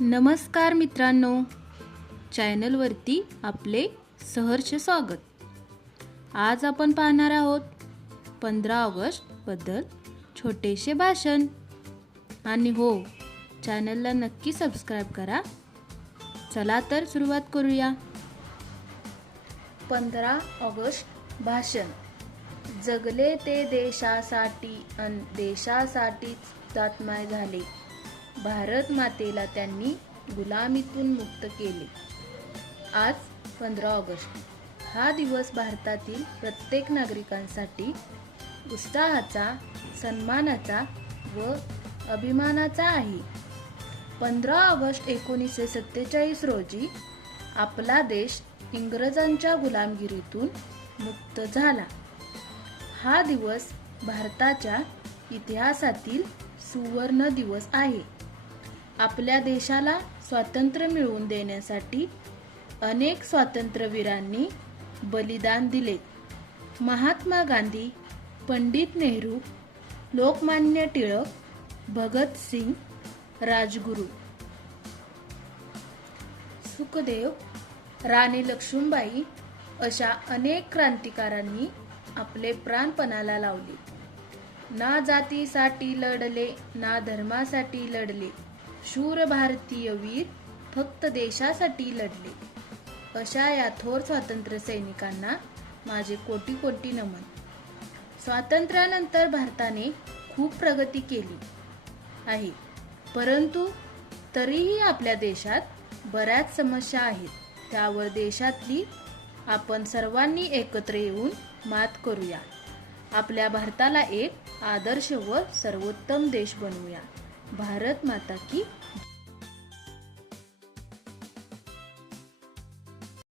नमस्कार मित्रांनो, चॅनलवरती आपले सहर्ष स्वागत। आज आपण पाहणार आहोत 15 ऑगस्ट बद्दल छोटेसे भाषण। आणि हो, चॅनलला नक्की सबस्क्राइब करा। चला तर सुरुवात करूया। 15 ऑगस्ट भाषण। जगले ते देशासाठी अन देशासाठीच हुतात्मा झाले। भारत मातेला त्यांनी गुलामीतून मुक्त केले। आज 15 ऑगस्ट हा दिवस भारतातील प्रत्येक नागरिकांसाठी उत्साहाचा, सन्मानाचा व अभिमानाचा आहे। 15 ऑगस्ट 1947 रोजी आपला देश इंग्रजांच्या गुलामगिरीतून मुक्त झाला। हा दिवस भारताच्या इतिहासातील सुवर्ण दिवस आहे। आपल्या देशाला स्वातंत्र्य मिळवून देण्यासाठी अनेक स्वातंत्र्यवीरांनी बलिदान दिले। महात्मा गांधी, पंडित नेहरू, लोकमान्य टिळक, भगत सिंग, राजगुरू, सुखदेव, राणी लक्ष्मीबाई अशा अनेक क्रांतिकारकांनी आपले प्राण पणाला लावले। ना जातीसाठी लढले, ना धर्मासाठी लढले, शूर भारतीय वीर फक्त देशासाठी लढले। अशा या थोर स्वातंत्र्य सैनिकांना माझे कोटी कोटी नमन। स्वातंत्र्यानंतर भारताने खूप प्रगती केली आहे, परंतु तरीही आपल्या देशात बऱ्याच समस्या आहेत। त्यावर देशातली आपण सर्वांनी एकत्र येऊन मात करूया। आपल्या भारताला एक आदर्श व सर्वोत्तम देश बनवूया। भारत माता की